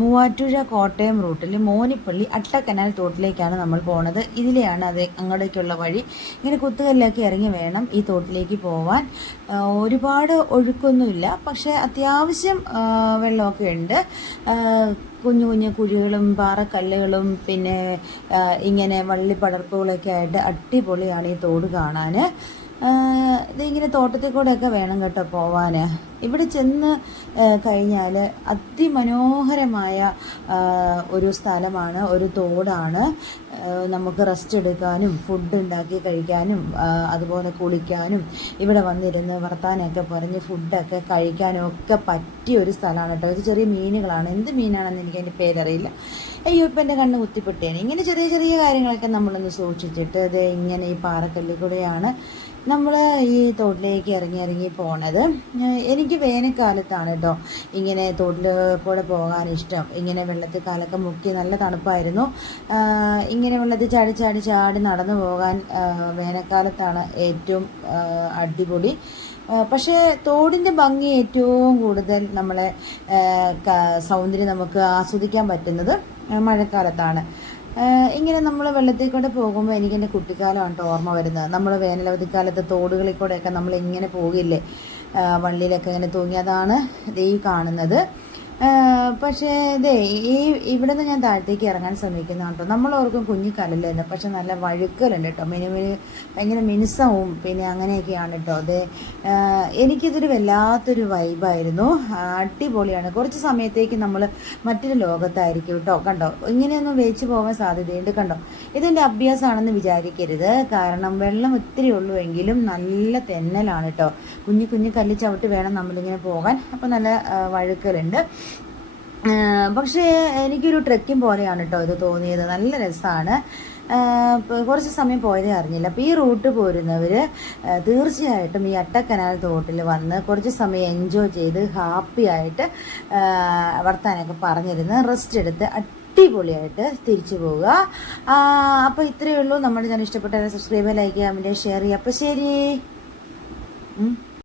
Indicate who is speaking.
Speaker 1: മൂവാറ്റുപുഴ കോട്ടയം റൂട്ടിൽ മോനിപ്പള്ളി അട്ടക്കനാൽ തോട്ടിലേക്കാണ് നമ്മൾ പോണത്. ഇതിലെയാണ് അത് അങ്ങോട്ടേക്കുള്ള വഴി. ഇങ്ങനെ കുത്തുകല്ലിലൊക്കെ ഇറങ്ങി വേണം ഈ തോട്ടിലേക്ക് പോവാൻ. ഒരുപാട് ഒഴുക്കൊന്നുമില്ല. പക്ഷേ അത്യാവശ്യം വെള്ളമൊക്കെ ഉണ്ട്. കുഞ്ഞു കുഞ്ഞു കുഴികളും പാറക്കല്ലുകളും പിന്നെ ഇങ്ങനെ വള്ളിപ്പടർപ്പുകളൊക്കെ ആയിട്ട് അടിപൊളിയാണ് ഈ തോട് കാണാൻ ഇതിങ്ങനെ തോട്ടത്തിൽ കൂടെയൊക്കെ വേണം കേട്ടോ പോവാൻ ഇവിടെ ചെന്ന് കഴിഞ്ഞാൽ അതിമനോഹരമായ ഒരു സ്ഥലമാണ് ഒരു തോടാണ്. നമുക്ക് റെസ്റ്റ് എടുക്കാനും ഫുഡ് ഉണ്ടാക്കി കഴിക്കാനും അതുപോലെ കുളിക്കാനും ഇവിടെ വന്നിരുന്ന് വർത്താനമൊക്കെ പറഞ്ഞ് ഫുഡൊക്കെ കഴിക്കാനും ഒക്കെ പറ്റിയ ഒരു സ്ഥലമാണ് കേട്ടോ. ഇത് ചെറിയ മീനുകളാണ്. എന്ത് മീനാണെന്ന് എനിക്ക് അതിന്റെ പേരറിയില്ല. അയ്യോ ഇപ്പം എന്റെ കണ്ണ് കുത്തിപ്പെട്ടിയാണ്. ഇങ്ങനെ ചെറിയ ചെറിയ കാര്യങ്ങളൊക്കെ നമ്മളൊന്ന് സൂക്ഷിച്ചിട്ട് അത് ഇങ്ങനെ ഈ പാറക്കല്ലിൽ കൂടെയാണ് നമ്മൾ ഈ തോട്ടിലേക്ക് ഇറങ്ങി ഇറങ്ങി പോണത്. എനിക്ക് വേനൽക്കാലത്താണ് കേട്ടോ ഇങ്ങനെ തോട്ടിൽ കൂടെ പോകാൻ ഇഷ്ടം. ഇങ്ങനെ വെള്ളത്തിൽ കാലൊക്കെ മുക്കി നല്ല തണുപ്പായിരുന്നു. ഇങ്ങനെ വെള്ളത്തിൽ ചാടി ചാടി ചാടി നടന്നു പോകാൻ വേനൽക്കാലത്താണ് ഏറ്റവും അടിപൊളി. പക്ഷേ തോടിന്റെ ഭംഗി ഏറ്റവും കൂടുതൽ നമ്മളെ സൗന്ദര്യം നമുക്ക് ആസ്വദിക്കാൻ പറ്റുന്നത് മഴക്കാലത്താണ്. ഇങ്ങനെ നമ്മൾ വെള്ളത്തിൽ കൂടെ പോകുമ്പോൾ എനിക്ക് എന്റെ കുട്ടിക്കാലമാണ് കേട്ടോ ഓർമ്മ വരുന്നത്. നമ്മൾ വേനലവധിക്കാലത്ത് തോടുകളിൽ കൂടെയൊക്കെ നമ്മൾ ഇങ്ങനെ പോകില്ലേ? വള്ളിയിലൊക്കെ ഇങ്ങനെ തൂങ്ങി. അതാണ് ഈ കാണുന്നത്. പക്ഷേ ഇതേ ഈ ഇവിടെ നിന്ന് ഞാൻ താഴത്തേക്ക് ഇറങ്ങാൻ ശ്രമിക്കുന്ന കേട്ടോ നമ്മൾ ഓർക്കും കുഞ്ഞിക്കലല്ലെന്ന്. പക്ഷെ നല്ല വഴുക്കലുണ്ട് കേട്ടോ. മിനി മിനി ഭയങ്കര മിനുസവും പിന്നെ അങ്ങനെയൊക്കെയാണ് കേട്ടോ. അത് എനിക്കിതൊരു വല്ലാത്തൊരു വൈബായിരുന്നു. അടിപൊളിയാണ്. കുറച്ച് സമയത്തേക്ക് നമ്മൾ മറ്റൊരു ലോകത്തായിരിക്കും കേട്ടോ. കണ്ടോ? ഇങ്ങനെയൊന്നും വേച്ച് പോകാൻ സാധ്യതയുണ്ട് കണ്ടോ? ഇതെന്റെ അഭ്യാസമാണെന്ന് വിചാരിക്കരുത്. കാരണം വെള്ളം ഒത്തിരി ഉള്ളൂ എങ്കിലും നല്ല തെന്നലാണ് കേട്ടോ. കുഞ്ഞു കുഞ്ഞു കല്ല് ചവിട്ട് വേണം നമ്മളിങ്ങനെ പോകാൻ. അപ്പോൾ നല്ല വഴുക്കലുണ്ട്. പക്ഷേ എനിക്കൊരു ട്രെക്കിംഗ് പോലെയാണ് കേട്ടോ ഇത് തോന്നിയത്. നല്ല രസമാണ് കുറച്ച് സമയം പോയതേ അറിഞ്ഞില്ല. അപ്പോൾ ഈ റൂട്ട് പോരുന്നവർ തീർച്ചയായിട്ടും ഈ അട്ടക്കനാൽ തോട്ടിൽ വന്ന് കുറച്ച് സമയം എൻജോയ് ചെയ്ത് ഹാപ്പി ആയിട്ട് വർത്താനൊക്കെ പറഞ്ഞിരുന്ന് റെസ്റ്റ് എടുത്ത് അടിപൊളിയായിട്ട് തിരിച്ചു പോവുക. അപ്പോൾ ഇത്രയേ ഉള്ളൂ. നമ്മൾ ഞാൻ ഇഷ്ടപ്പെട്ട സബ്സ്ക്രൈബ് ലൈക്ക് ചെയ്യാൻ വേണ്ടി ഷെയർ ചെയ്യുക. അപ്പോൾ ശരി.